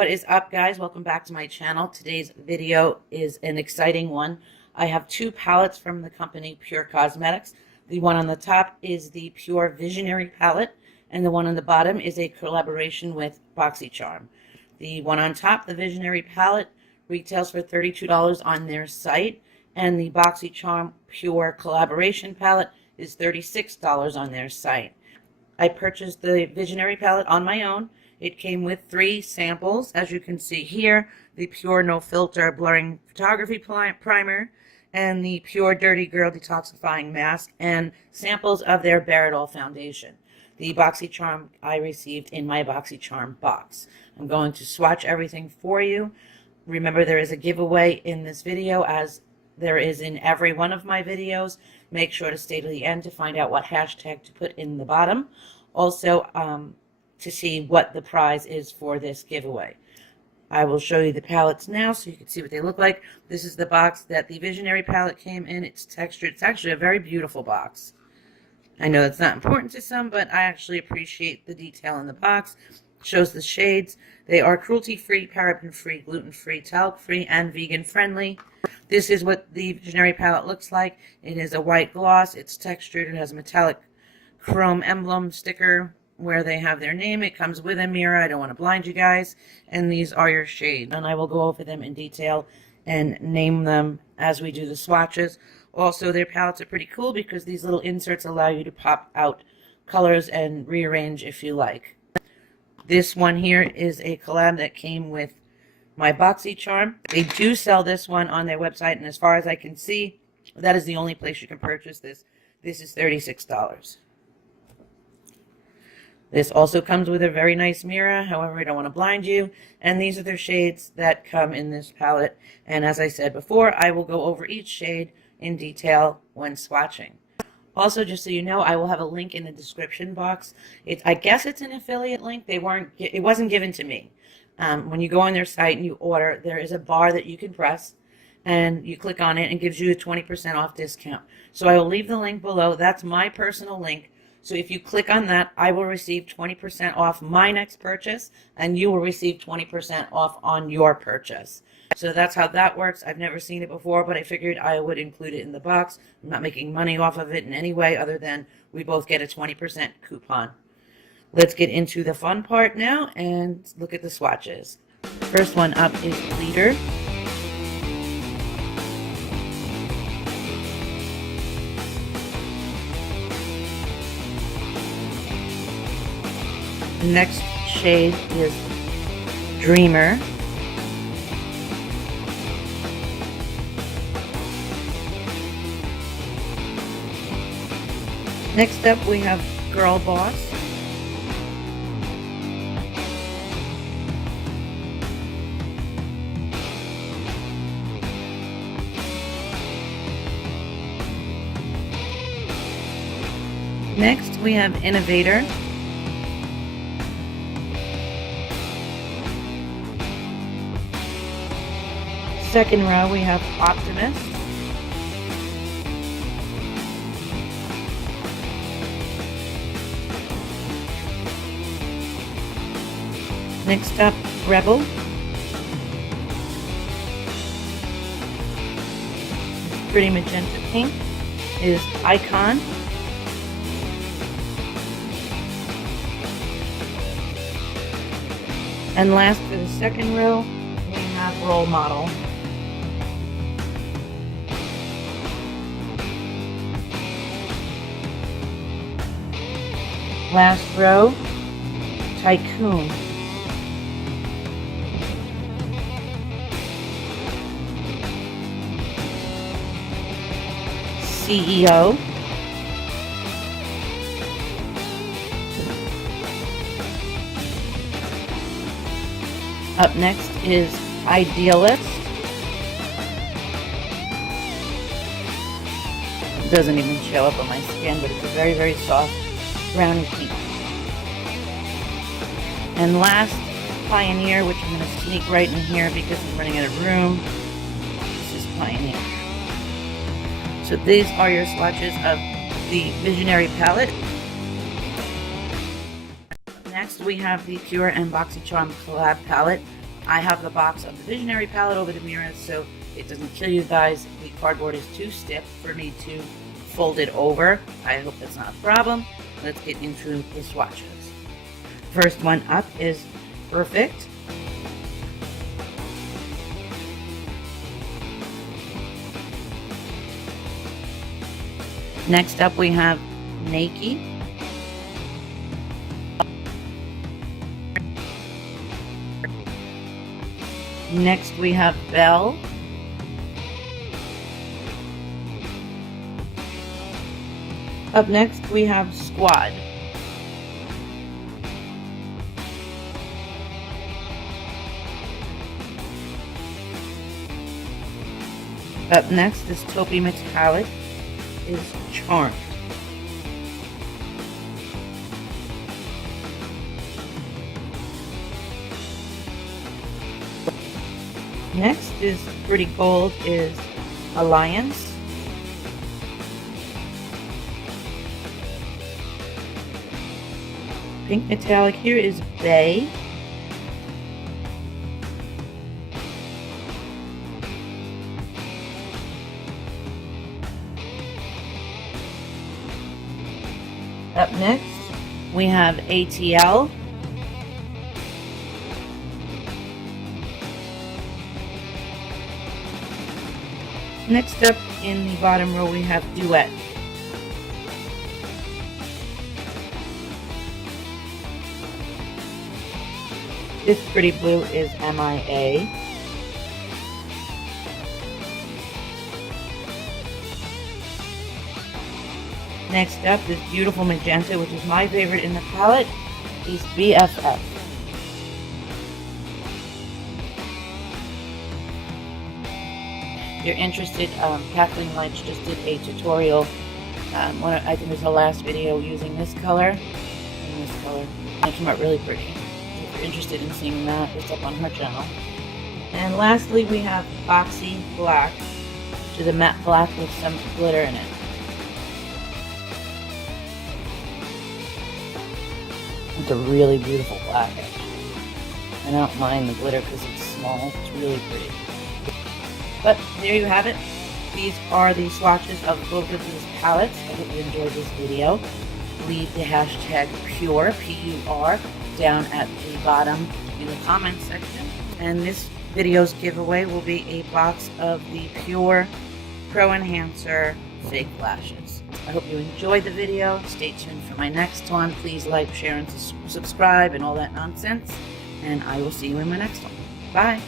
What is up, guys? Welcome back to my channel. Today's video is an exciting one. I have two palettes from the company Pure Cosmetics. The one on the top is the Pure Visionary palette, and the one on the bottom is a collaboration with Boxycharm. The one on top, the Visionary palette, retails for $32 on their site, and the Boxycharm Pure collaboration palette is $36 on their site. I purchased the Visionary palette on my own. It came with 3 samples, as you can see here, the Pure No Filter Blurring Photography Primer, and the Pure Dirty Girl Detoxifying Mask, and samples of their Bare It All Foundation. The Boxycharm I received in my Boxycharm box. I'm going to swatch everything for you. Remember, there is a giveaway in this video, as there is in every one of my videos. Make sure to stay to the end to find out what hashtag to put in the bottom. Also, to see what the prize is for this giveaway. I will show you the palettes now so you can see what they look like. This is the box that the Visionary palette came in. It's textured. It's actually a very beautiful box. I know that's not important to some, but I actually appreciate the detail in the box. It shows the shades. They are cruelty-free, paraben-free, gluten-free, talc-free, and vegan-friendly. This is what the Visionary palette looks like. It is a white gloss. It's textured. It has a metallic chrome emblem sticker where they have their name. It comes with a mirror. I don't want to blind you guys. And these are your shades. And I will go over them in detail and name them as we do the swatches. Also, their palettes are pretty cool because these little inserts allow you to pop out colors and rearrange if you like. This one here is a collab that came with my Boxycharm. They do sell this one on their website, and as far as I can see, that is the only place you can purchase this. This is $36. This also comes with a very nice mirror, however, I don't want to blind you. And these are the shades that come in this palette. And as I said before, I will go over each shade in detail when swatching. Also, just so you know, I will have a link in the description box. I guess it's an affiliate link. It wasn't given to me. When you go on their site and you order, there is a bar that you can press, and you click on it and it gives you a 20% off discount. So I will leave the link below. That's my personal link. So if you click on that, I will receive 20% off my next purchase, and you will receive 20% off on your purchase. So that's how that works. I've never seen it before, but I figured I would include it in the box. I'm not making money off of it in any way other than we both get a 20% coupon. Let's get into the fun part now and look at the swatches. First one up is Leader. The next shade is Dreamer. Next up we have Girl Boss. Next we have Innovator. Second row we have Optimist. Next up, Rebel. Pretty magenta pink is Icon. And last for the second row, we have Role Model. Last row, Tycoon. CEO. Up next is Idealist. It doesn't even show up on my skin, but it's a very, very soft brownie pink. And last, Pioneer, which I'm going to sneak right in here because I'm running out of room. This is Pioneer. So these are your swatches of the Visionary palette. Next we have the Pure and Boxycharm collab palette. I have the box of the Visionary palette over the mirror so it doesn't kill you guys. The cardboard is too stiff for me to fold it over. I hope that's not a problem. Let's get into the swatches. First one up is Perfect. Next up we have Naked. Next we have Belle. Up next we have Squad. Up next, this taupey metallic is Charmed. Next is pretty gold is Alliance. Pink metallic here is Bay. Up next, we have ATL. Next up in the bottom row, we have Duet. This pretty blue is MIA. Next up, this beautiful magenta, which is my favorite in the palette, is BFF. If you're interested, Kathleen Leitch just did a tutorial. I think it was the last video using this color and this color. And it came out really pretty. If you're interested in seeing that, it's up on her channel. And lastly, we have Foxy Black, which is a matte black with some glitter in it. It's a really beautiful black, actually. And I don't mind the glitter because it's small. It's really pretty. But there you have it. These are the swatches of both of these palettes. I hope you enjoyed this video. Leave the hashtag PUR, P-U-R, down at the bottom in the comments section. And this video's giveaway will be a box of the PUR Pro Enhancer Fake Lashes. I hope you enjoyed the video. Stay tuned for my next one. Please like, share, and subscribe and all that nonsense. And I will see you in my next one. Bye.